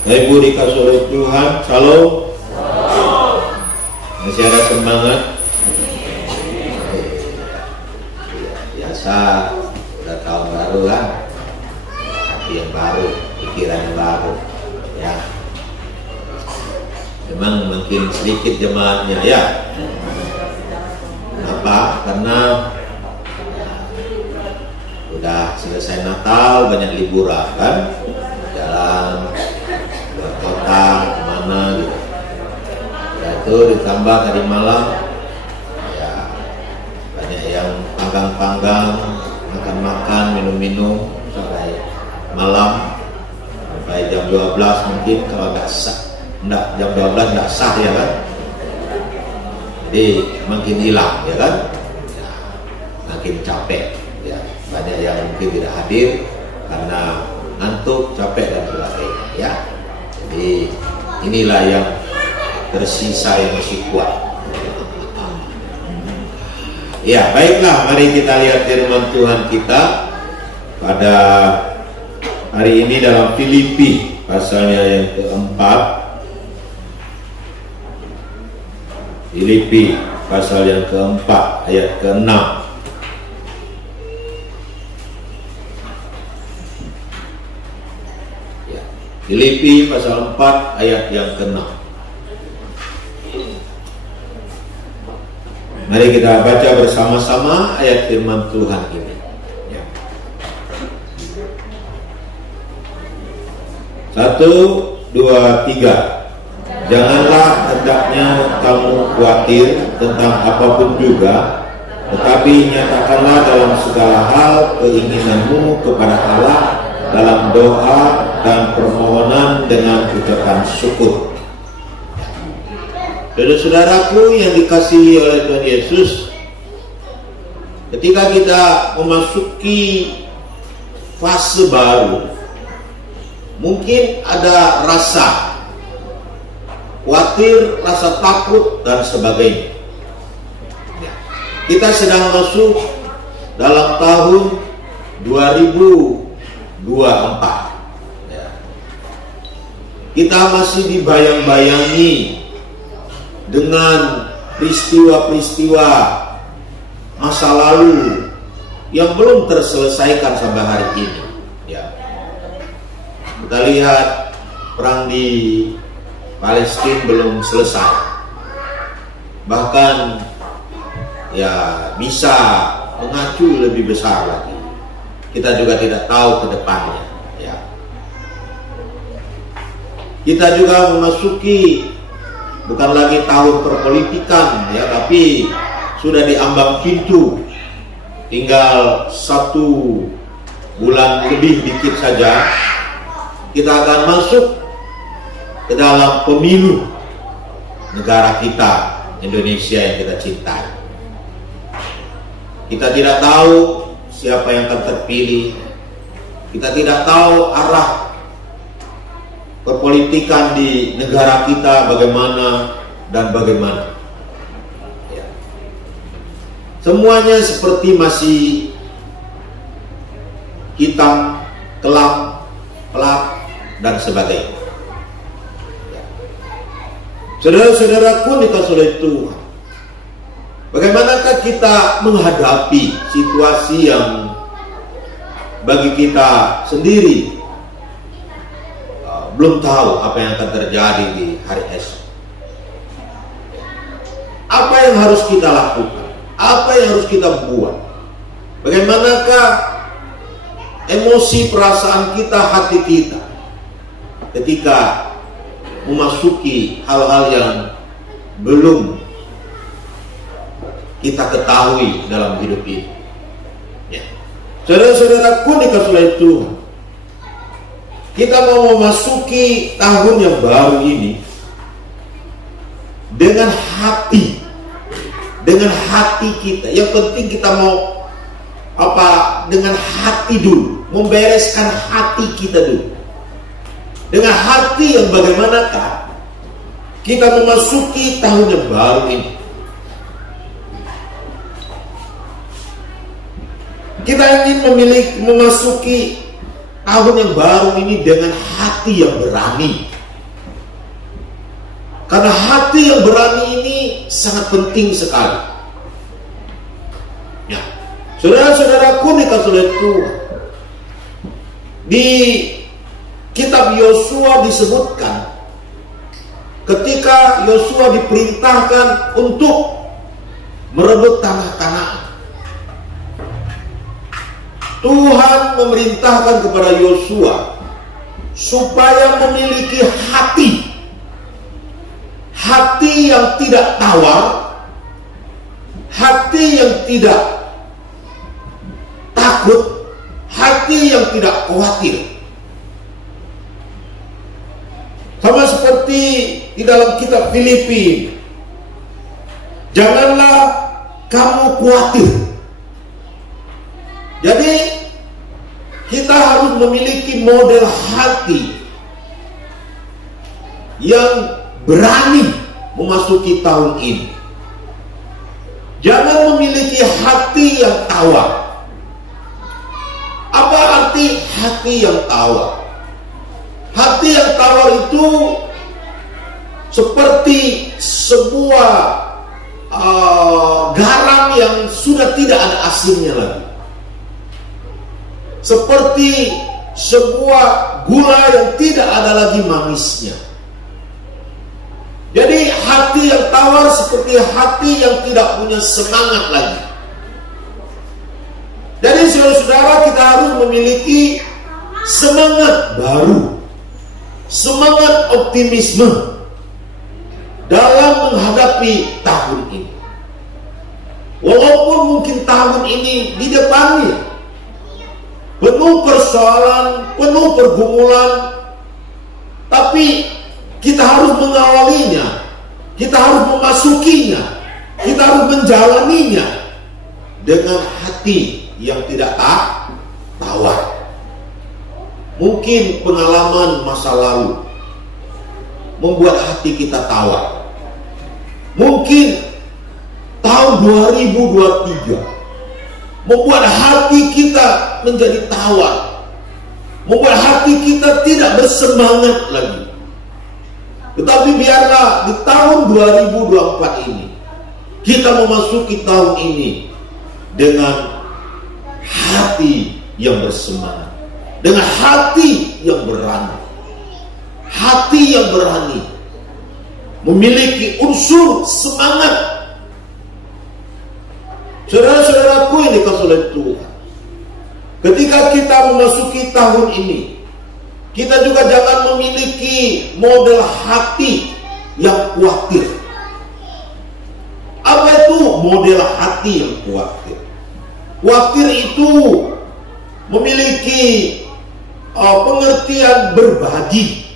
Ibu dikasih oleh Tuhan, shalom. Masih ada semangat? Biasa, udah tahun baru kan, hati yang baru, pikiran yang baru, ya. Memang makin sedikit jemaatnya, ya. Kenapa? Karena udah selesai Natal, banyak liburan kan, jalan ke kota kemana gitu. Udah itu ditambah tadi malam, ya banyak yang panggang-panggang, makan-makan, minum-minum sampai malam, sampai jam 12 mungkin. Kalau nggak sah, jam 12 nggak sah ya kan, jadi makin hilang ya kan, ya, makin capek ya. Banyak yang mungkin tidak hadir karena ngantuk, capek dan sebagainya ya. Jadi inilah yang tersisa yang masih kuat. Ya, baiklah, mari kita lihat firman Tuhan kita pada hari ini dalam Filipi pasalnya yang keempat. Filipi pasal yang keempat ayat ke-6. Filipi pasal 4 ayat yang ke-6. Mari kita baca bersama-sama ayat firman Tuhan ini. Ya. 1, 2, 3. Janganlah hendaknya kamu khawatir tentang apapun juga, tetapi nyatakanlah dalam segala hal keinginanmu kepada Allah dalam doa dan permohonan dengan ucapan syukur. Saudara-saudaraku yang dikasihi oleh Tuhan Yesus, ketika kita memasuki fase baru, mungkin ada rasa khawatir, rasa takut dan sebagainya. Kita sedang masuk dalam tahun 2024. Kita masih dibayang-bayangi dengan peristiwa-peristiwa masa lalu yang belum terselesaikan sampai hari ini. Ya. Kita lihat perang di Palestina belum selesai. Bahkan ya bisa mengacu lebih besar lagi. Kita juga tidak tahu ke depannya. Ya. Kita juga memasuki bukan lagi tahun perpolitikan ya, tapi sudah diambang pintu. Tinggal 1 bulan lebih dikit saja kita akan masuk ke dalam pemilu negara kita, Indonesia yang kita cintai. Kita tidak tahu siapa yang akan terpilih. Kita tidak tahu arah perpolitikan di negara kita bagaimana dan bagaimana. Ya. Semuanya seperti masih hitam, kelam, gelap dan sebagainya. Ya. Saudara-saudaraku dikasih oleh Tuhan, bagaimanakah kita menghadapi situasi yang bagi kita sendiri belum tahu apa yang akan terjadi di hari esok? Apa yang harus kita lakukan? Apa yang harus kita buat? Bagaimanakah emosi, perasaan kita, hati kita ketika memasuki hal-hal yang belum kita ketahui dalam hidup ini? Ya. Saudara-saudaraku dikasih oleh Tuhan, kita mau memasuki tahun yang baru ini dengan hati kita. Yang penting kita mau dengan hati dulu, membereskan hati kita dulu. Dengan hati yang bagaimanakah kita memasuki tahun yang baru ini? Kita ingin memasuki tahun yang baru ini dengan hati yang berani. Karena hati yang berani ini sangat penting sekali. Ya, saudara-saudaraku dikasih oleh Tuhan, di kitab Yosua disebutkan ketika Yosua diperintahkan untuk merebut tanah Kanaan, Tuhan memerintahkan kepada Yosua supaya memiliki hati yang tidak tawar, hati yang tidak takut, hati yang tidak khawatir. Sama seperti di dalam kitab Filipi, janganlah kamu khawatir. Jadi kita harus memiliki model hati yang berani memasuki tahun ini. Jangan memiliki hati yang tawar. Apa arti hati yang tawar? Hati yang tawar itu seperti sebuah garam yang sudah tidak ada asinnya lagi, seperti sebuah gula yang tidak ada lagi manisnya. Jadi hati yang tawar seperti hati yang tidak punya semangat lagi. Jadi saudara-saudara, kita harus memiliki semangat baru, semangat optimisme dalam menghadapi tahun ini. Walaupun mungkin tahun ini di depannya penuh persoalan, penuh pergumulan, tapi kita harus mengawalinya, kita harus memasukinya, kita harus menjalaninya dengan hati yang tidak tawar. Mungkin pengalaman masa lalu membuat hati kita tawar. Mungkin tahun 2023 membuat hati kita menjadi tawar, membuat hati kita tidak bersemangat lagi. Tetapi biarlah di tahun 2024 ini kita memasuki tahun ini dengan hati yang bersemangat, dengan hati yang berani, hati yang berani, memiliki unsur semangat. Saudara-saudaraku yang dikasihi oleh Tuhan, ketika kita memasuki tahun ini, kita juga jangan memiliki model hati yang khawatir. Apa itu model hati yang khawatir? Khawatir itu memiliki pengertian berbagi.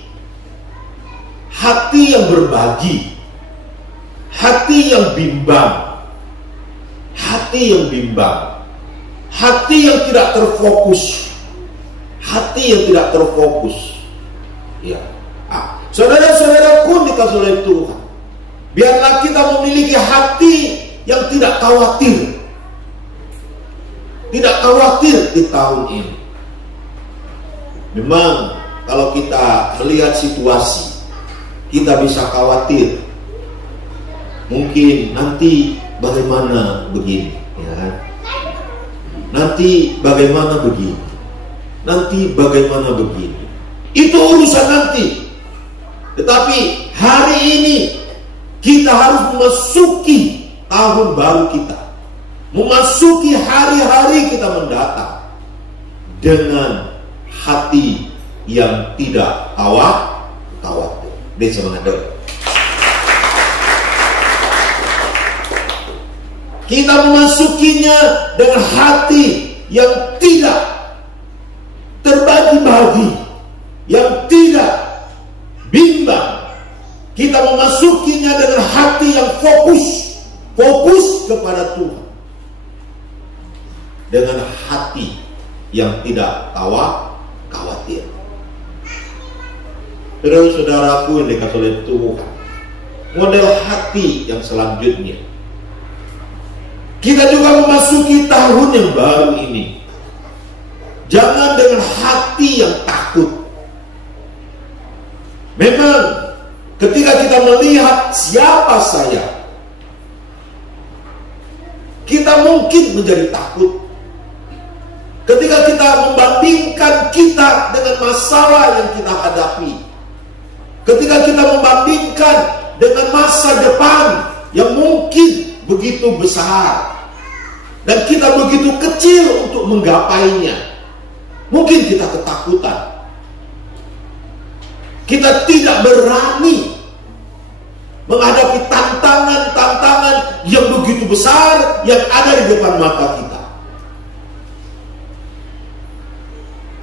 Hati yang berbagi, hati yang bimbang, hati yang bimbang, hati yang tidak terfokus, hati yang tidak terfokus. Ya, saudara-saudaraku dikasihi oleh Tuhan, biarlah kita memiliki hati yang tidak khawatir, tidak khawatir di tahun ini. Memang kalau kita melihat situasi, kita bisa khawatir. Mungkin nanti bagaimana begini, ya? Nanti bagaimana begini, nanti bagaimana begini. Itu urusan nanti. Tetapi hari ini kita harus memasuki tahun baru kita, memasuki hari-hari kita mendatang dengan hati yang tidak khawatir. Dia semangat dulu. Kita memasukinya dengan hati yang tidak terbagi-bagi, yang tidak bimbang. Kita memasukinya dengan hati yang fokus kepada Tuhan, dengan hati yang tidak khawatir. Saudara-saudaraku yang dikasihi oleh Tuhan, model hati yang selanjutnya, kita juga memasuki tahun yang baru ini Jangan dengan hati yang takut. Memang ketika kita melihat siapa saya, kita mungkin menjadi takut. Ketika kita membandingkan kita dengan masalah yang kita hadapi, ketika kita membandingkan dengan masa depan yang mungkin begitu besar dan kita begitu kecil untuk menggapainya, mungkin kita ketakutan. Kita tidak berani menghadapi tantangan-tantangan yang begitu besar yang ada di depan mata kita.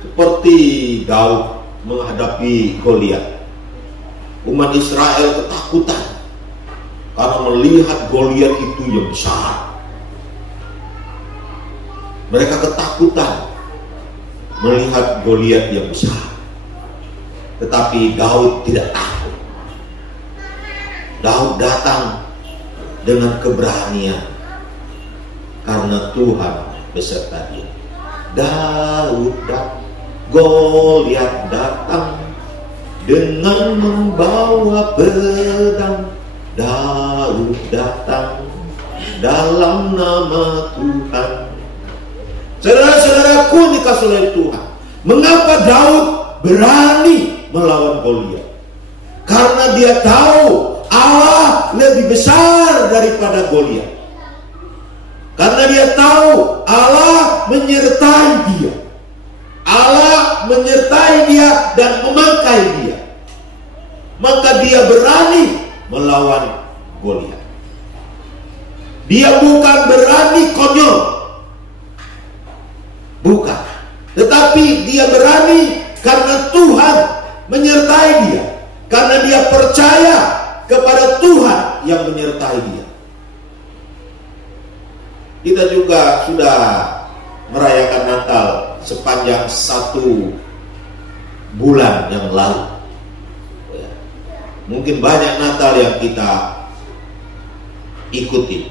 Seperti Daud menghadapi Goliat. Umat Israel ketakutan karena melihat Goliat itu yang besar. Mereka ketakutan melihat Goliat yang besar. Tetapi Daud tidak takut. Daud datang dengan keberanian karena Tuhan beserta dia. Daud datang, Goliat datang dengan membawa pedang. Daud datang dalam nama Tuhan. Saudara-saudaraku dikasih oleh Tuhan, mengapa Daud berani melawan Goliat? Karena dia tahu Allah lebih besar daripada Goliat. Karena dia tahu Allah menyertai dia. Allah menyertai dia dan memakai dia. Maka dia berani melawan Goliat. Dia bukan berani konyol, bukan. Tetapi dia berani karena Tuhan menyertai dia. Karena dia percaya kepada Tuhan yang menyertai dia. Kita juga sudah merayakan Natal sepanjang 1 bulan yang lalu. Mungkin banyak Natal yang kita ikuti.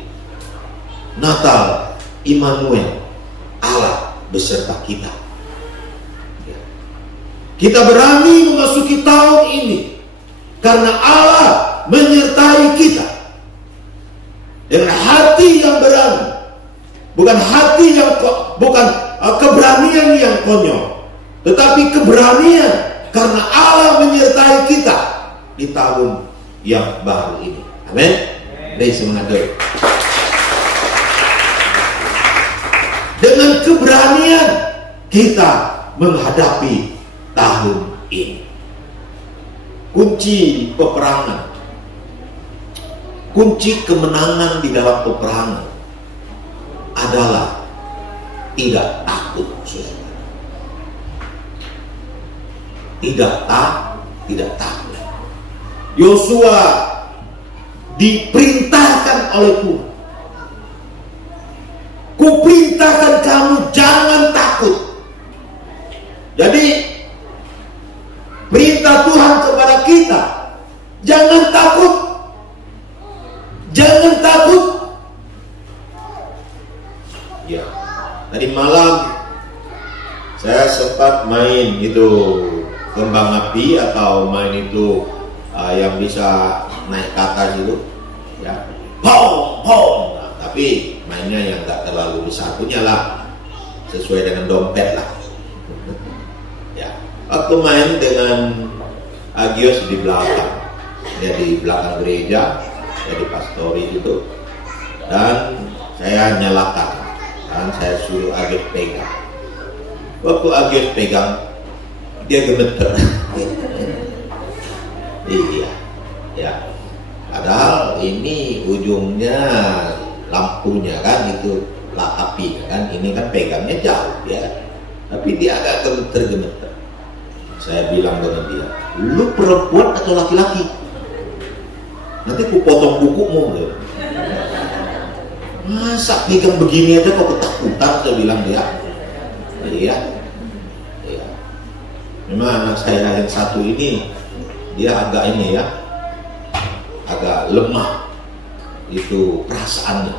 Natal Immanuel, Allah beserta kita. Kita berani memasuki tahun ini karena Allah menyertai kita dengan hati yang berani, bukan hati yang bukan keberanian yang konyol, tetapi keberanian karena Allah menyertai kita di tahun yang baru ini. Amin. Dari semangat dulu. Dengan keberanian kita menghadapi tahun ini. Kunci peperangan, kunci kemenangan di dalam peperangan adalah tidak takut, saudara. Tidak takut. Yosua diperintahkan oleh Tuhan. Kuperintahkan kamu jangan takut. Jadi perintah Tuhan kepada kita, jangan takut. Jangan takut. Ya, tadi malam saya sempat main itu kembang api atau main itu yang bisa naik ke atas itu, ya, pom pom. Nah, tapi mainnya yang nggak terlalu besar, punya lah sesuai dengan dompet lah. Ya, waktu main dengan Agios di belakang, dia di belakang gereja, jadi pastori itu, dan saya nyalakan, dan saya suruh Agios pegang. Waktu Agios pegang, dia gemeter. Iya, ya. Padahal ini ujungnya lampunya kan itu lah api kan, ini kan pegangnya jauh ya. Tapi dia agak gemeter-gemeter. Saya bilang dengan dia, lu perempuan atau laki-laki? Nanti ku potong kukumu. Masa pegang begini aja kok ketakutan? Saya bilang dia. Iya. Memang anak saya yang satu ini dia agak ini ya, agak lemah itu perasaannya,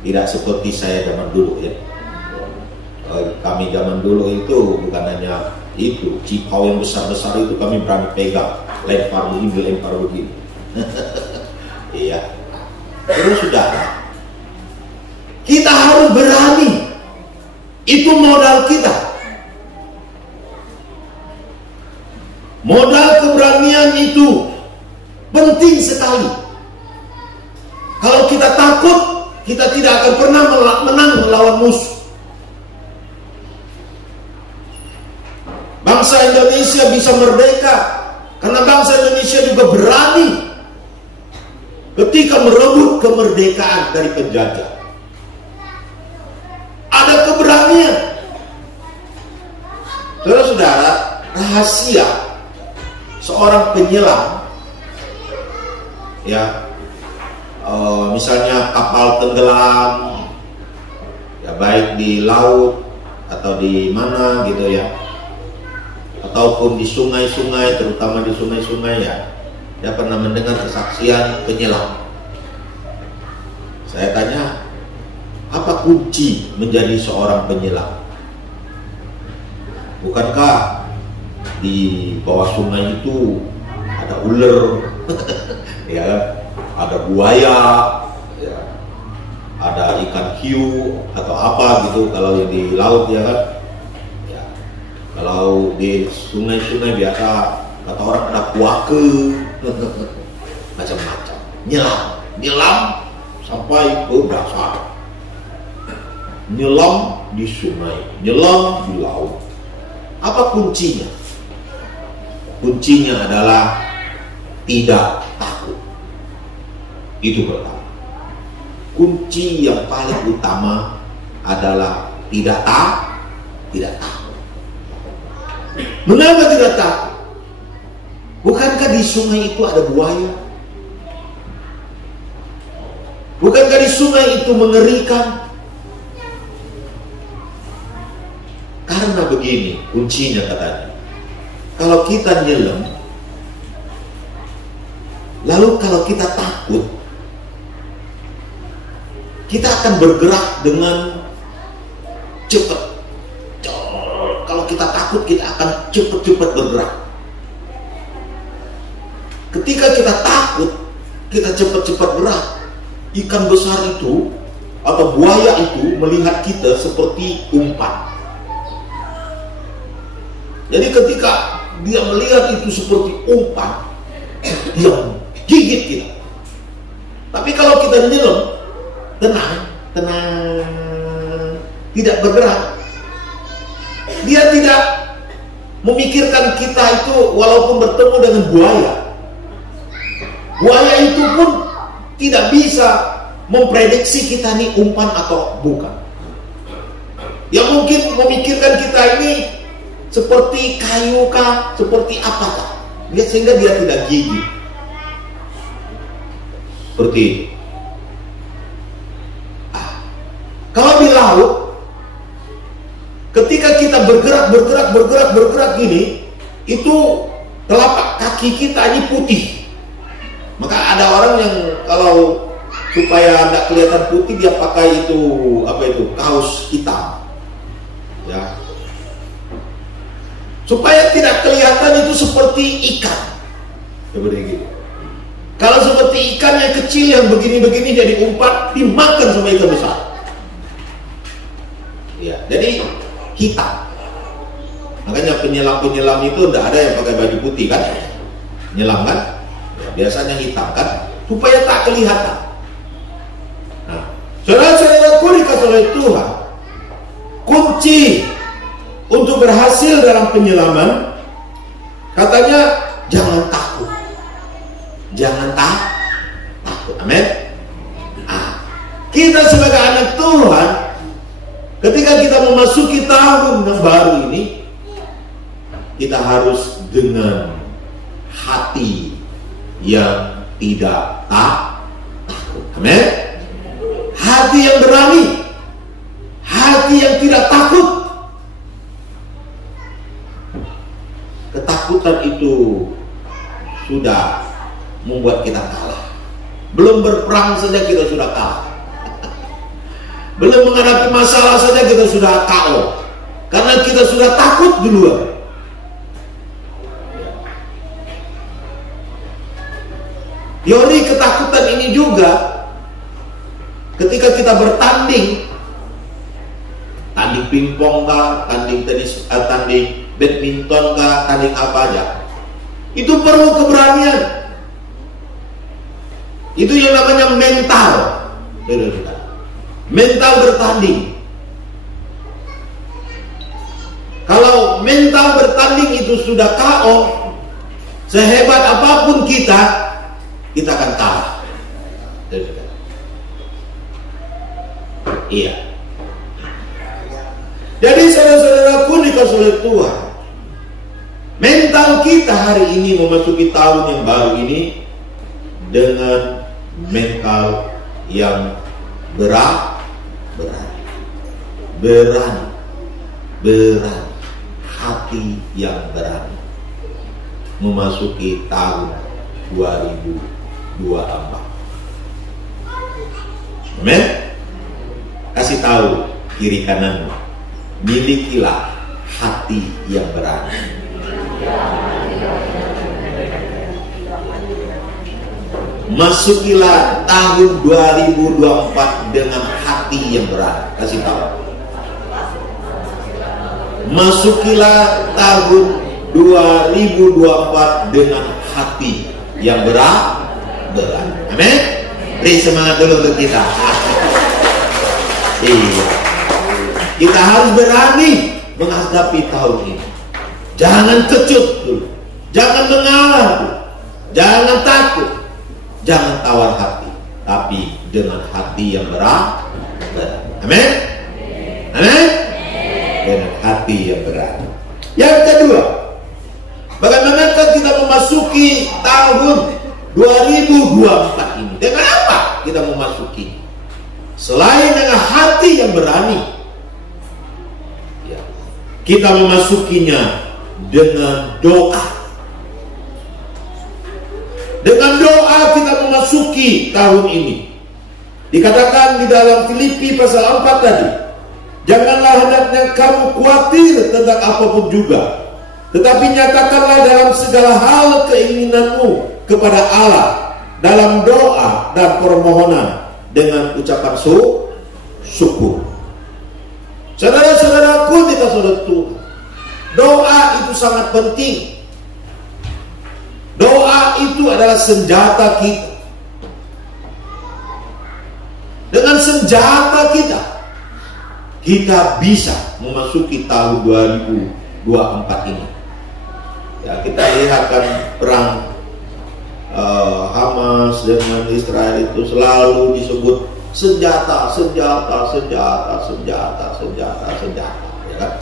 tidak seperti saya zaman dulu ya. kami zaman dulu itu bukan hanya itu, cipau yang besar-besar itu kami berani pegang, lempar begini. Iya. Terus saudara, kita harus berani. Itu modal kita. Modal keberanian itu penting sekali. Kalau kita takut, kita tidak akan pernah menang melawan musuh. Bangsa Indonesia bisa merdeka karena bangsa Indonesia juga berani ketika merebut kemerdekaan dari penjajah. Ada keberanian. Saudara-saudara, rahasia seorang penyelam, ya, misalnya kapal tenggelam, ya baik di laut atau di mana gitu ya, ataupun di sungai-sungai, terutama di sungai-sungai ya, dia pernah mendengar kesaksian penyelam. Saya tanya, apa kunci menjadi seorang penyelam? Bukankah di bawah sungai itu ada ular, ya, ada buaya, ya, ada ikan hiu atau apa gitu kalau yang di laut ya kan? Ya, kalau di sungai-sungai biasa kata orang ada kuake, macam-macam. Nyelam sampai ke dasar. Nyelam di sungai, nyelam di laut. Apa kuncinya? Kuncinya adalah tidak takut. Itu pertama. Kunci yang paling utama adalah tidak takut. Mengapa tidak takut? Bukankah di sungai itu ada buaya? Bukankah di sungai itu mengerikan? Karena begini kuncinya katanya. Kalau kita nyelam, lalu kalau kita takut, kita akan bergerak dengan cepat. Kalau kita takut, kita akan cepat-cepat bergerak. Ketika kita takut, kita cepat-cepat gerak. Ikan besar itu atau buaya itu melihat kita seperti umpan. Jadi ketika dia melihat itu seperti umpan, dia gigit kita. Tapi kalau kita nyelam, tenang, tidak bergerak, dia tidak memikirkan kita itu walaupun bertemu dengan buaya. Buaya itu pun tidak bisa memprediksi kita ini umpan atau bukan. Yang mungkin memikirkan kita ini seperti kayu kah, seperti apakah, sehingga dia tidak gigit. Seperti itu. Kalau di laut, ketika kita bergerak gini, itu telapak kaki kita ini putih. Maka ada orang yang kalau supaya tidak kelihatan putih, dia pakai itu kaos hitam, ya, supaya tidak kelihatan itu seperti ikan. Seperti gitu. Kalau seperti ikan yang kecil yang begini-begini jadi umpan, dimakan sama ikan besar. Ya, jadi hitam. Makanya penyelam itu tidak ada yang pakai baju putih kan? Nyelam kan? Ya, biasanya hitam kan? Supaya tak kelihatan. Nah, saudara-saudaraku dikasih oleh Tuhan, kunci untuk berhasil dalam penyelaman, katanya jangan takut. Jangan takut. Amin. Kita sebagai anak Tuhan, ketika kita memasuki tahun yang baru ini, kita harus dengan hati yang tidak takut. Amin. Hati yang berani, hati yang tidak takut. Ketakutan itu sudah membuat kita kalah. Belum berperang saja kita sudah kalah. Belum menghadapi masalah saja kita sudah KO. Karena kita sudah takut duluan. Teori ketakutan ini juga ketika kita bertanding, tanding pingpong kah, tanding tenis, tanding badminton kah, tanding apa aja, itu perlu keberanian. Itu yang namanya mental. Mental bertanding. Kalau mental bertanding itu sudah KO, sehebat apapun kita akan kalah. Iya. Jadi saudara-saudaraku dikasih oleh Tuhan, mental kita hari ini memasuki tahun yang baru ini dengan mental yang berani, hati yang berani memasuki tahun 2024. Amin. Kasih tahu kiri kananmu, milikilah hati yang berani. Masukilah tahun 2024 dengan hati yang berani. Kasih tahu. Masukilah tahun 2024 dengan hati yang berani. Amin. Beri semangat dulu untuk kita. Iya. Kita harus berani menghadapi tahun ini. Jangan kecut dulu. Jangan mengalah dulu. Jangan takut. Jangan tawar hati, tapi dengan hati yang berani. Amin. Amin. Dengan hati yang berani. Yang kedua, bagaimana kita memasuki tahun 2024 ini? Dengan apa kita memasuki? Selain dengan hati yang berani, ya, kita memasukinya dengan doa. Dengan doa kita memasuki tahun ini. Dikatakan di dalam Filipi pasal 4 tadi, janganlah hendaknya kamu khawatir tentang apapun juga, tetapi nyatakanlah dalam segala hal keinginanmu kepada Allah dalam doa dan permohonan dengan ucapan syukur. Saudara-saudaraku dikasih oleh Tuhan, doa itu sangat penting. Doa itu adalah senjata kita. Dengan senjata kita bisa memasuki tahun 2024 ini. Ya, kita lihat kan perang Hamas dengan Israel itu selalu disebut senjata. Ya kan?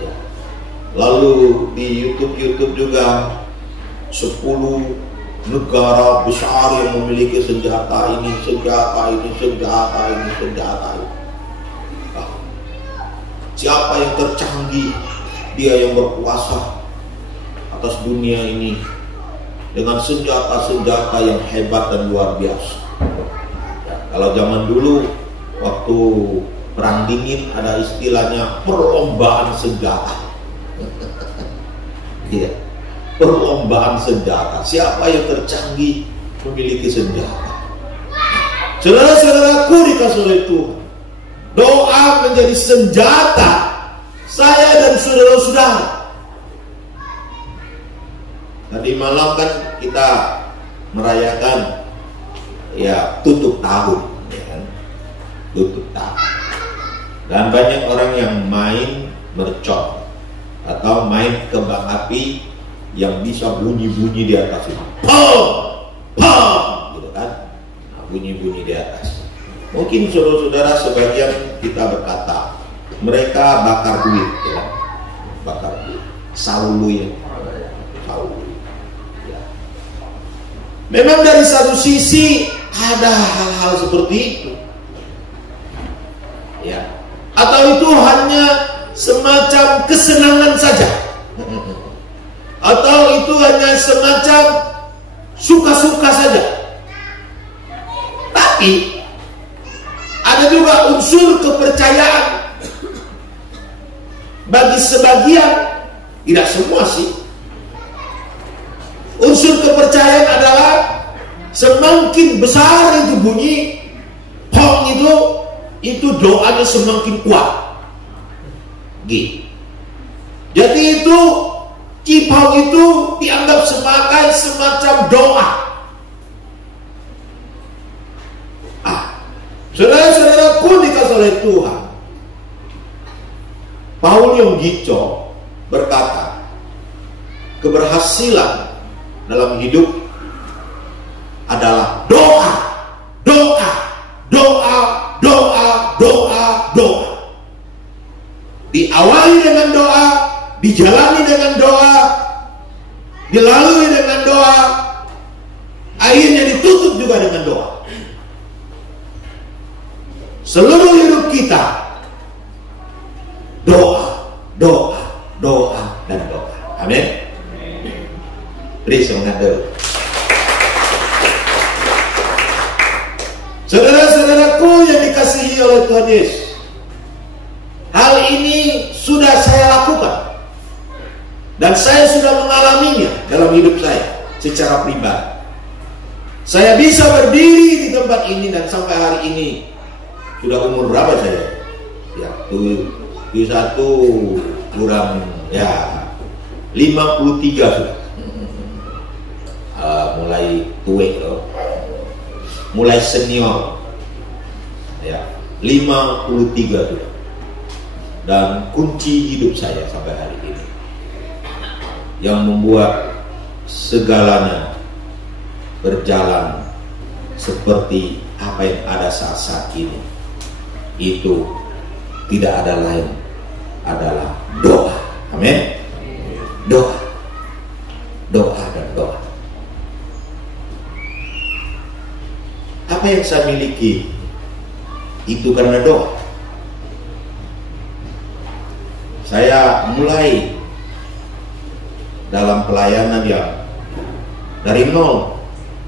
Ya. Lalu di YouTube juga 10 negara besar yang memiliki senjata ini. Siapa yang tercanggih? Dia yang berkuasa atas dunia ini dengan senjata-senjata yang hebat dan luar biasa. Kalau zaman dulu waktu perang dingin ada istilahnya perlombaan senjata. Iya. Perlombaan senjata. Siapa yang tercanggih memiliki senjata. Saudara-saudaraku dikasih oleh Tuhan, doa menjadi senjata saya dan saudara-saudara. Tadi malam kan kita merayakan ya tutup tahun, ya kan? Tutup tahun. Dan banyak orang yang main mercon atau main kembang api yang bisa bunyi-bunyi di atas itu, pom, gitu kan, nah, bunyi-bunyi di atas. Mungkin saudara-saudara sebagian kita berkata mereka bakar duit, ya, bakar duit, saulu ya. Memang dari satu sisi ada hal-hal seperti itu, ya, atau itu hanya semacam kesenangan saja. Atau itu hanya semacam suka-suka saja. Tapi ada juga unsur kepercayaan. bagi sebagian, tidak semua sih. Unsur kepercayaan adalah semakin besar itu bunyi pong itu doanya semakin kuat. Gitu. Jadi itu cipau itu dianggap sebagai semacam doa. Saudara-saudaraku dikasih oleh Tuhan, Paul Yonggicho berkata, keberhasilan dalam hidup adalah doa, doa, doa, doa, doa, doa. Diawali dengan doa, dijalani dengan doa, dilalui dengan doa, akhirnya ditutup juga dengan doa. Seluruh hidup kita doa, doa, doa, dan doa. Amin. Beri semangat dulu. Saudara-saudaraku yang dikasihi oleh Tuhan Yesus, hal ini sudah saya lakukan dan saya sudah mengalaminya dalam hidup saya secara pribadi. Saya bisa berdiri di tempat ini dan sampai hari ini. Sudah umur berapa saya? Ya, 71 kurang ya 53 sudah. Mulai tua loh. Mulai senior. Ya, 53 sudah. Dan kunci hidup saya sampai hari ini yang membuat segalanya berjalan seperti apa yang ada saat ini, itu tidak ada lain adalah doa. Amin. Doa, doa, dan doa. Apa yang saya miliki itu karena doa. Saya mulai dalam pelayanan yang dari nol,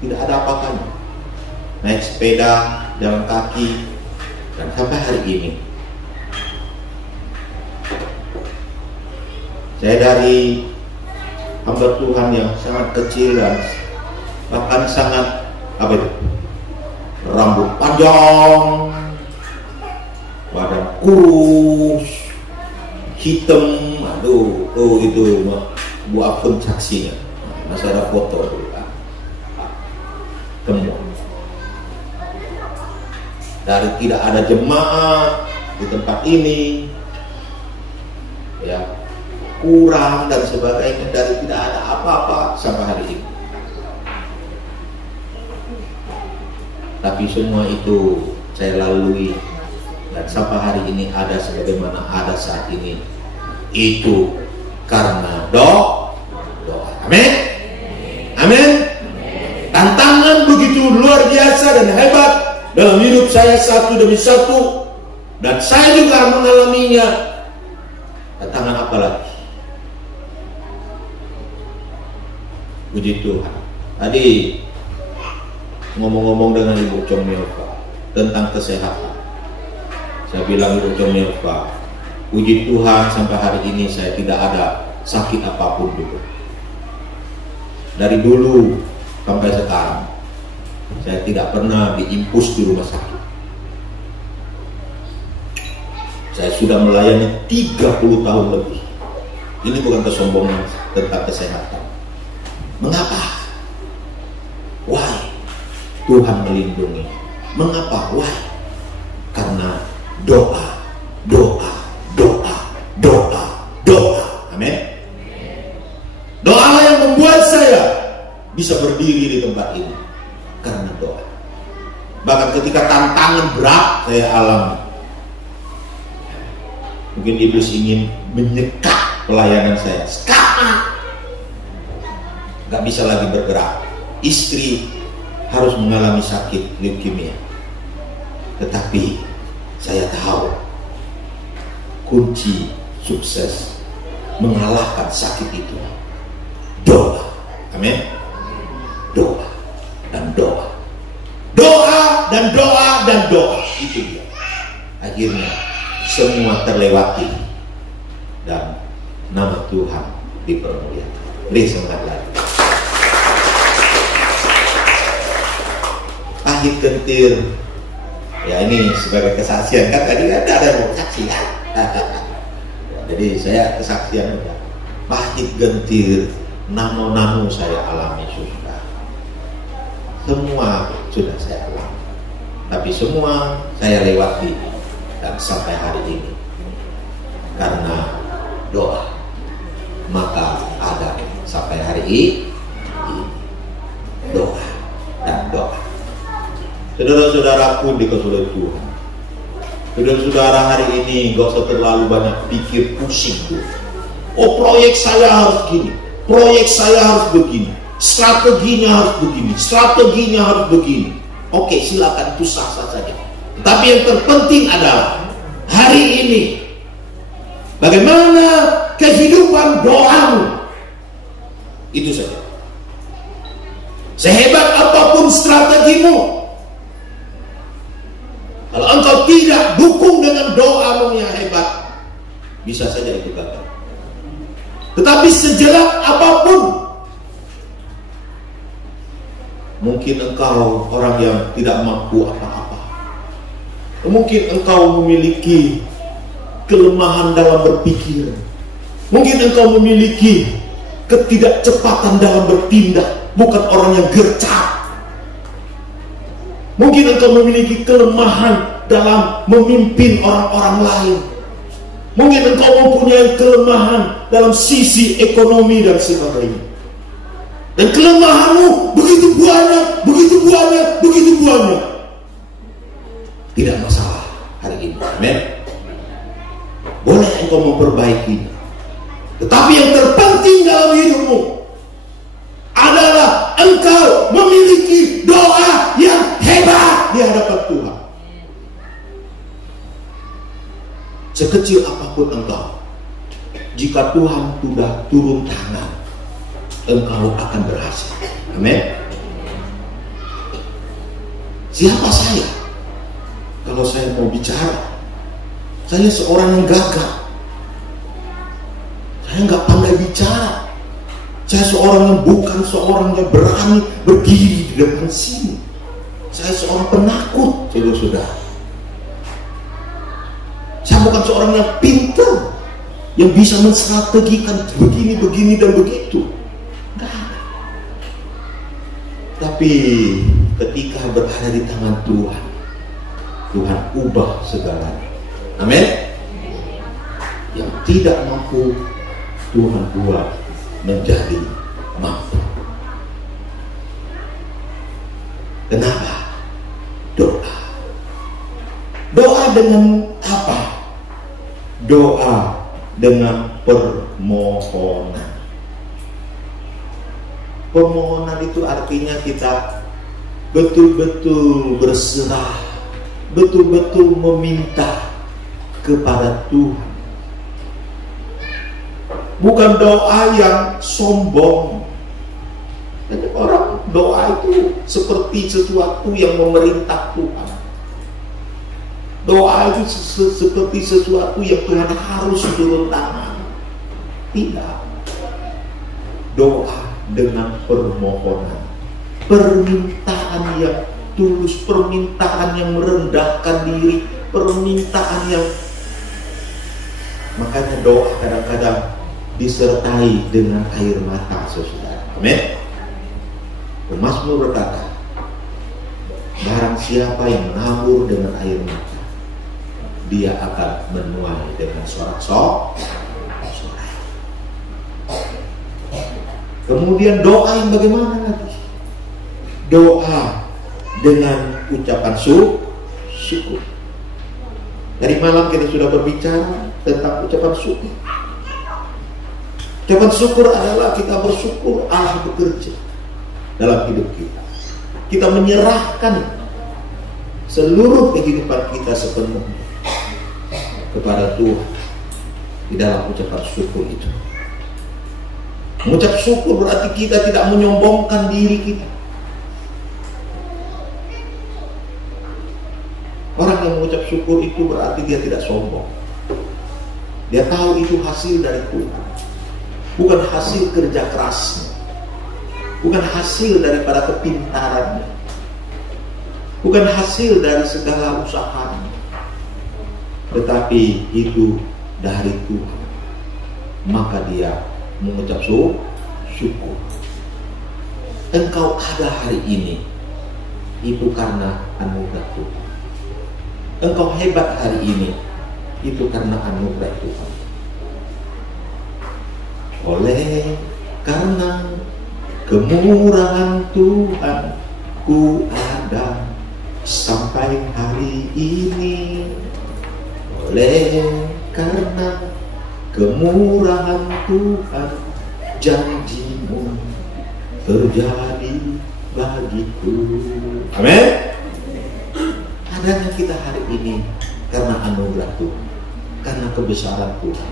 tidak ada apa-apanya, naik sepeda, jalan kaki, dan sampai hari ini saya dari hamba Tuhan yang sangat kecil dan bahkan sangat rambut panjang, badan kurus, hitam, itu buat pun saksinya, masih ada foto dulu kan. Temu dari tidak ada jemaat di tempat ini, ya, kurang dan sebagainya, dari tidak ada apa-apa sampai hari ini. Tapi semua itu saya lalui dan sampai hari ini ada sebagaimana ada saat ini, itu karena doa. Amin. Amin. Tantangan begitu luar biasa dan hebat dalam hidup saya satu demi satu, dan saya juga mengalaminya. Tantangan apa lagi? Puji Tuhan. Tadi ngomong-ngomong dengan Ibu Chong Melva tentang kesehatan, saya bilang, Ibu Chong Melva, puji Tuhan sampai hari ini saya tidak ada sakit apapun juga. Dari dulu sampai sekarang saya tidak pernah diimpus di rumah sakit. Saya sudah melayani 30 tahun lebih. Ini bukan kesombongan tentang kesehatan. Mengapa? Why? Tuhan melindungi. Mengapa? Why? Karena doa, doa, doa, doa, doa. Amin. Doalah yang membuat saya bisa berdiri di tempat ini, karena doa. Bahkan ketika tantangan berat saya alami, mungkin iblis ingin menyekat pelayanan saya, sekarang gak bisa lagi bergerak. Istri harus mengalami sakit leukemia, tetapi saya tahu kunci sukses mengalahkan sakit itu doa. Amin. Doa dan doa, doa dan doa dan doa, itu dia. Akhirnya semua terlewati dan nama Tuhan dipermuliakan. Beri semangat lagi. Pahit gentir, ya ini sebagai kesaksian kan, tadi kan ada yang saksi kan. Jadi saya kesaksian udah. Pahit gentir, nano-nano saya alami sudah. Semua sudah saya alami. Tapi semua saya lewati dan sampai hari ini karena doa, maka ada sampai hari ini doa dan doa. Saudara-saudaraku dikasihi Tuhan, saudara-saudara, hari ini gak usah terlalu banyak pikir pusing tuh. Oh, proyek saya harus gini, proyek saya harus begini, strateginya harus begini, strateginya harus begini. Oke, silakan, itu sah-sah saja. Tapi yang terpenting adalah hari ini bagaimana kehidupan doamu. Itu saja. Sehebat apapun strategimu, kalau engkau tidak dukung dengan doamu yang hebat, bisa saja itu gagal. Tetapi sejelek apapun, mungkin engkau orang yang tidak mampu apa-apa, mungkin engkau memiliki kelemahan dalam berpikir, mungkin engkau memiliki ketidakcepatan dalam bertindak, bukan orang yang gercep. Mungkin engkau memiliki kelemahan dalam memimpin orang-orang lain. Mungkin engkau mempunyai kelemahan dalam sisi ekonomi dan sebagainya. Dan kelemahanmu begitu banyak, begitu banyak, begitu banyak. Tidak masalah hari ini. Amin. Boleh engkau memperbaikinya. Tetapi yang terpenting dalam hidupmu adalah engkau memiliki doa yang hebat di hadapan Tuhan. Sekecil apapun engkau, jika Tuhan sudah turun tangan, engkau akan berhasil. Amin. Siapa saya? Kalau saya mau bicara, saya seorang yang gagal. Saya nggak pandai bicara. Saya seorang yang bukan seorang yang berani berdiri di depan sini. Saya seorang penakut, saudara-saudara. Saya bukan seorang yang pintar, yang bisa menstrategikan begini, begini, dan begitu. Enggak ada. Tapi ketika berada di tangan Tuhan, Tuhan ubah segalanya. Amin. Yang tidak mampu, Tuhan buat menjadi mampu. Kenapa? Doa. Doa dengan apa? Doa dengan permohonan. Permohonan itu artinya kita betul-betul berserah, betul-betul meminta kepada Tuhan. Bukan doa yang sombong. Jadi orang doa itu seperti sesuatu yang memerintah Tuhan. Doa itu seperti sesuatu yang Tuhan harus turun tangan. Tidak. Doa dengan permohonan, permintaan yang tulus, permintaan yang merendahkan diri, permintaan yang, makanya doa kadang-kadang disertai dengan air mata, saudara. Amin. Mazmur berkata, barang siapa yang menabur dengan air mata, dia akan menuai dengan sorak-sorai. Kemudian doa yang bagaimana lagi? Doa dengan ucapan syukur. Dari malam kita sudah berbicara tentang ucapan syukur. Ucapan syukur adalah kita bersyukur Allah bekerja dalam hidup kita. Kita menyerahkan seluruh kehidupan kita sepenuhnya kepada Tuhan di dalam ucapan syukur itu. Mengucap syukur berarti kita tidak menyombongkan diri kita. Orang yang mengucap syukur itu berarti dia tidak sombong. Dia tahu itu hasil dari Tuhan, bukan hasil kerja kerasnya, bukan hasil daripada kepintarannya, bukan hasil dari segala usahanya, tetapi itu dari Tuhan. Maka dia mengucap syukur. Engkau ada hari ini, itu karena anugerah Tuhan. Engkau hebat hari ini, itu karena anugerah Tuhan. Oleh karena kemurahan Tuhan, ku ada sampai hari ini. Oleh karena kemurahan Tuhan, janji-Mu terjadi bagiku. Amin. Adanya kita hari ini karena anugerah Tuhan, karena kebesaran Tuhan.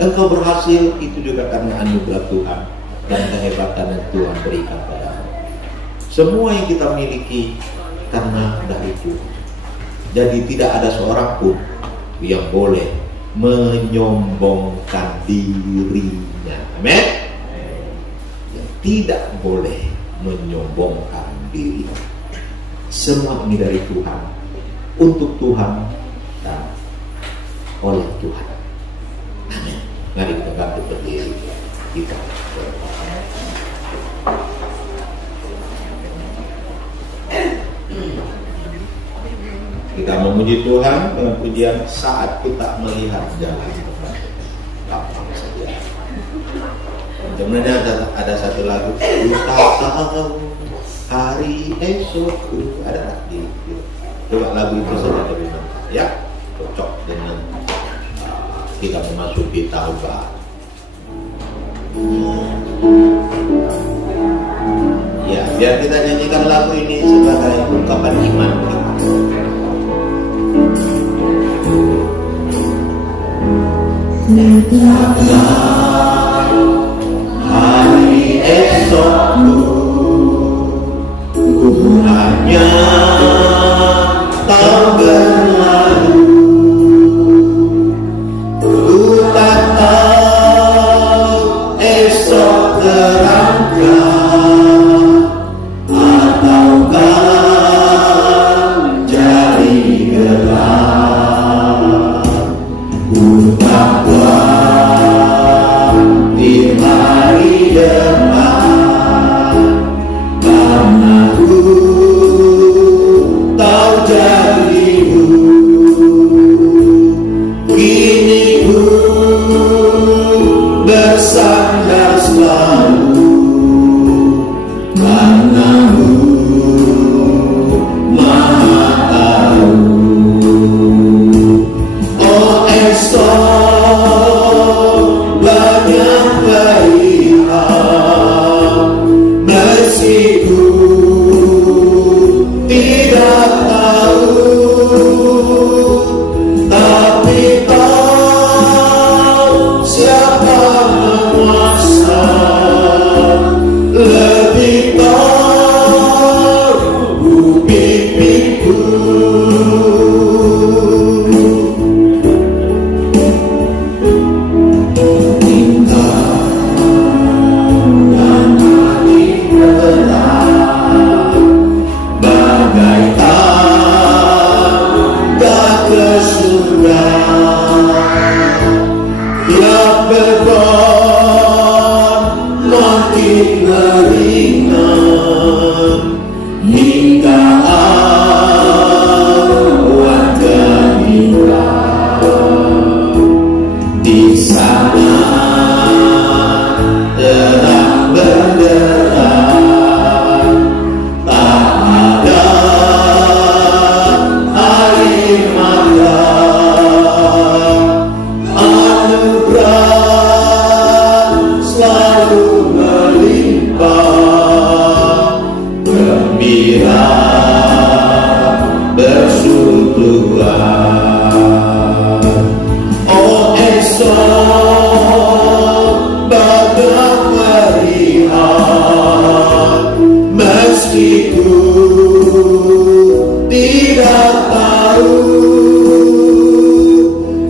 Engkau berhasil itu juga karena anugerah Tuhan dan kehebatan yang Tuhan berikan padamu. Semua yang kita miliki karena dari Tuhan. Jadi tidak ada seorang pun yang boleh menyombongkan dirinya. Amin. Yang tidak boleh menyombongkan diri. Semua ini dari Tuhan, untuk Tuhan dan oleh Tuhan. Amin. Mari kita bangkit berdiri. Kita memuji Tuhan dengan pujian Saat Ku Tak Melihat Jalan Depan. Lapang saja. Sebenarnya ada satu lagu, ku tak tahu hari esokku. Ada di coba lagu itu saja lebih mantap ya, cocok dengan kita memasuki tahun baru. Ya, biar kita nyanyikan lagu ini sebagai ungkapan iman kita. Tetaplah hari esokku, ku hanya tahu berlalu. Ku tak tahu esok terangkat ataukah jadi gelap. Ku tak kuat di hari depan, karena ku tahu janji-Mu. Kini ku bersandar selalu, karena-Mu Maha tahu. Oh esok banyak pilihan, meskipun tidak tahu, tapi tahu siapa menguasa. Lebih tahu pimpinku. Tidak tahu,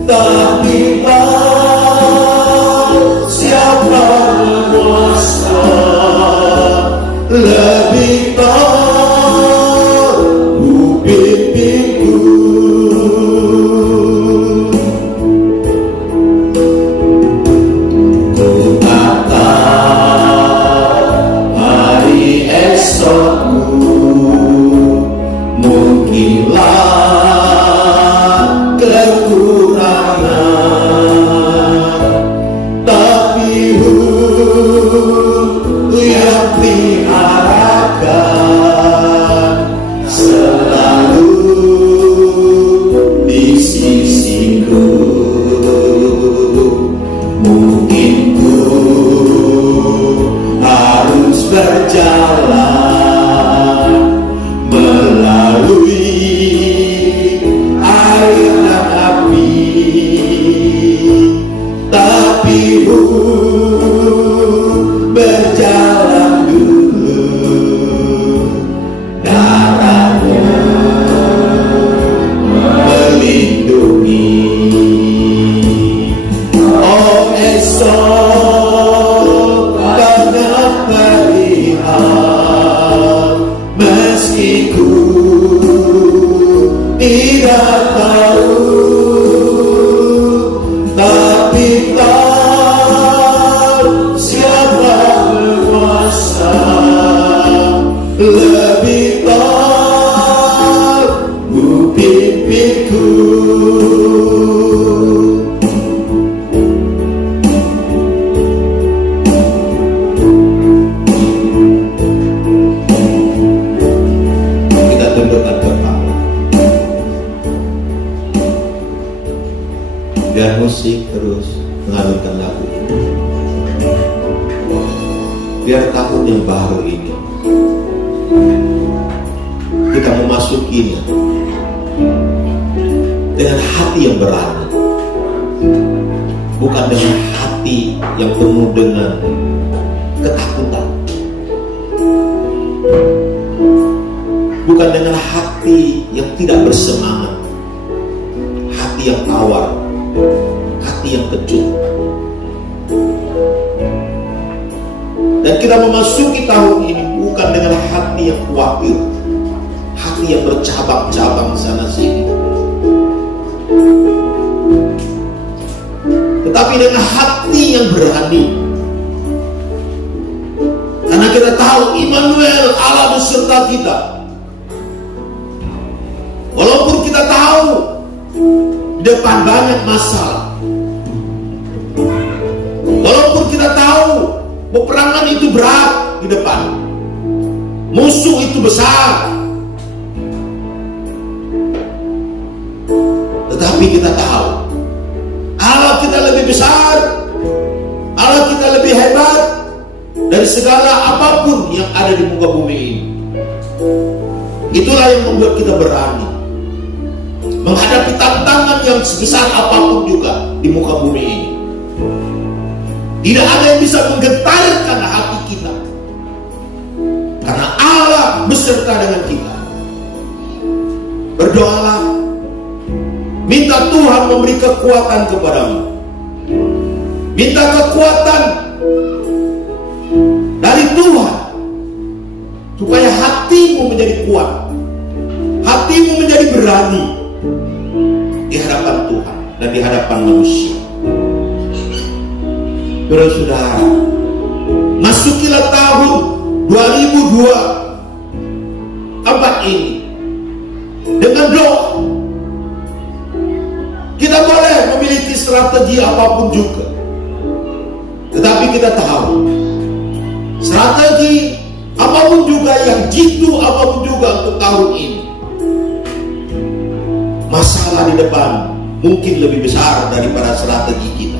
tapi tahu lebih tahu pipiku. Ku tak tahu hari esokku, mungkinlah kekurangan, tapi yang diharapkan selalu di sisiku. Mungkin ku harus berjalan melalui air dan api, tapi berjalan dulu, darahnya melindungi. Oh esok banyak pilihan, meski ku tidak tahu, tapi tahu siapa berkuasa, lebih tahu pipiku. Kita tundukkan kepala, biar musik terus mengalunkan lagu ini. Biar tahun yang baru ini kita memasukinya dengan hati yang berani, bukan dengan hati yang penuh dengan ketakutan, bukan dengan hati yang tidak bersemangat, hati yang tawar, hati yang kecut. Dan kita memasuki tahun ini bukan dengan hati yang khawatir, hati yang bercabang-cabang sana sini, tetapi dengan hati yang berani. Karena kita tahu Immanuel, Allah beserta kita. Walaupun kita tahu di depan banyak masalah, walaupun kita tahu peperangan itu berat di depan, musuh itu besar, tetapi kita tahu Allah kita lebih besar, Allah kita lebih hebat dari segala apapun yang ada di muka bumi ini. Itulah yang membuat kita berani menghadapi tantangan yang sebesar apapun juga di muka bumi ini. Tidak ada yang bisa menggetarkan hati kita, karena Allah beserta dengan kita. Berdoalah, minta Tuhan memberi kekuatan kepadamu. Minta kekuatan dari Tuhan supaya hatimu menjadi kuat, hatimu menjadi berani di hadapan Tuhan dan di hadapan manusia. Saudara-saudara, masukilah tahun 2024 ini dengan doa. Kita boleh memiliki strategi apapun juga, tetapi kita tahu strategi apapun juga yang jitu apapun juga untuk tahun ini, masalah di depan mungkin lebih besar daripada strategi kita.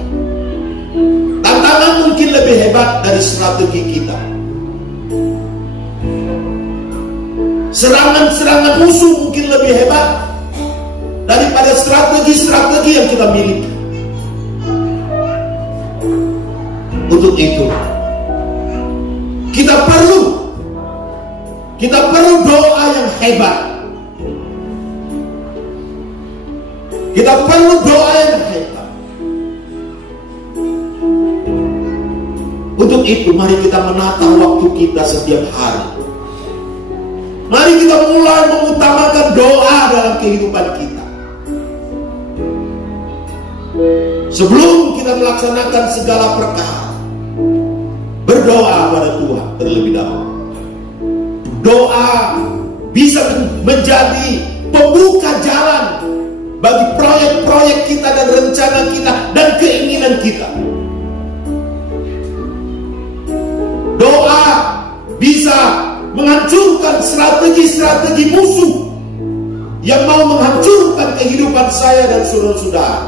Tantangan mungkin lebih hebat dari strategi kita. Serangan-serangan musuh mungkin lebih hebat daripada strategi-strategi yang kita miliki. Untuk itu, kita perlu doa yang hebat. Kita perlu doa yang hebat untuk Untuk itu mari kita menata waktu kita setiap hari. Mari kita mulai mengutamakan doa dalam kehidupan kita. Sebelum kita melaksanakan segala perkara, berdoa pada Tuhan terlebih dahulu. Doa bisa menjadi pembuka jalan bagi proyek-proyek kita dan rencana kita dan keinginan kita. Doa bisa menghancurkan strategi-strategi musuh yang mau menghancurkan kehidupan saya dan saudara-saudara.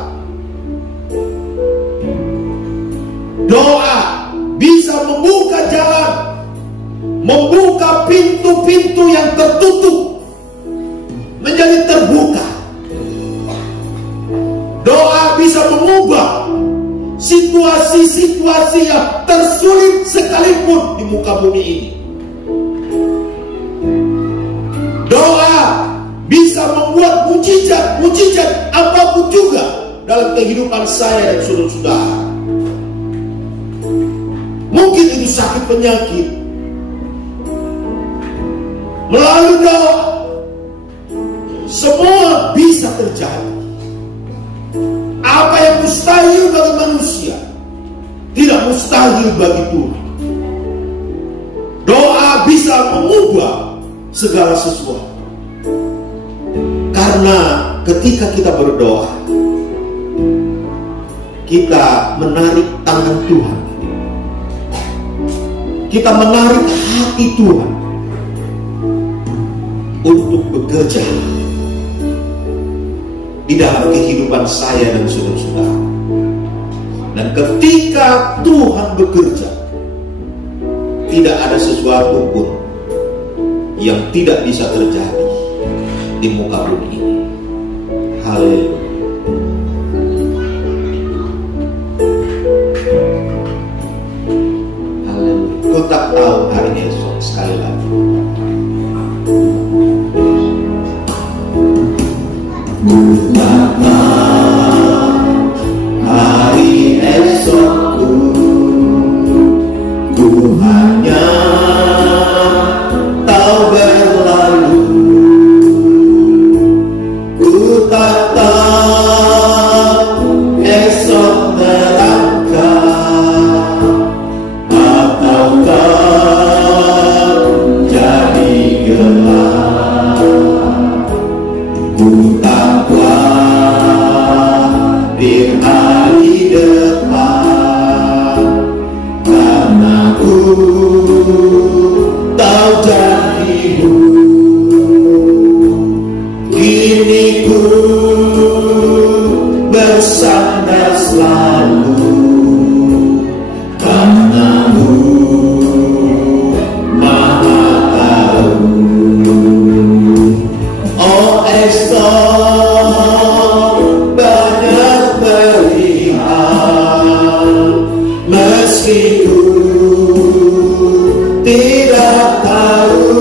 Doa bisa membuka jalan, membuka pintu-pintu yang tertutup menjadi terbuka. Doa bisa mengubah situasi-situasi yang tersulit sekalipun di muka bumi ini. Doa bisa membuat mujizat apapun juga dalam kehidupan saya dan saudara-saudara. Mungkin itu sakit penyakit, melalui doa semua bisa terjadi. Apa yang mustahil bagi manusia tidak mustahil bagi Tuhan. Doa bisa mengubah segala sesuatu. Karena ketika kita berdoa, kita menarik tangan Tuhan, kita menarik hati Tuhan untuk bekerja di dalam kehidupan saya dan saudara-saudara. Dan ketika Tuhan bekerja, tidak ada sesuatu pun yang tidak bisa terjadi di muka bumi ini. Haleluya. Haleluya. Ku tak tahu hari esok, sekali lagi. Hari esokku, ku hanya tahu berlalu. Ku tak tahu esok terangkat ataukah jadi gelap. Ku tak khawatir hari depan, karena ku tahu janjimu. Kini ku bersandar selalu karena-Mu Maha tahu. Oh esok banyak pilihan, meski ku tidak tahu,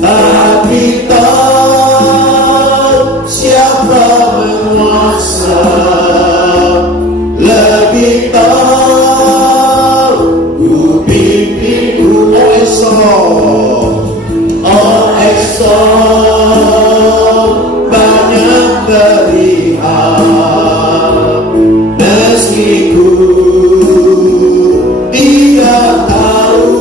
tapi tahu siapa menguasa. Lebih tahu ku pimpinku. Oh esok banyak pilihan, meski ku tidak tahu,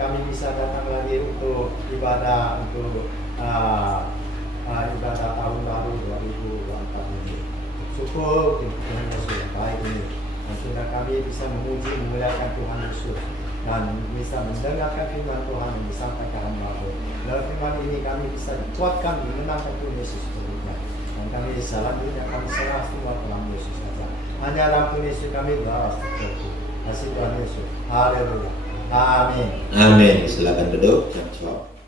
kami bisa datang lagi untuk ibadah ibadah tahun baru 2024 ini. Syukur Tuhan Yesus baik ini. Dan sudah kami bisa memuji memuliakan Tuhan Yesus dan bisa mendengarkan firman Tuhan yang disampaikan hamba. Dalam firman ini kami bisa dikuatkan mengenangkan Tuhan Yesus berikutnya. Dan kami selanjutnya kami serah semua dalam Yesus saja. Hanya dalam Tuhan Yesus kami berharap tertentu. Kasih Tuhan Yesus. Haleluya. Amin. Amin. Silakan duduk. Jawab.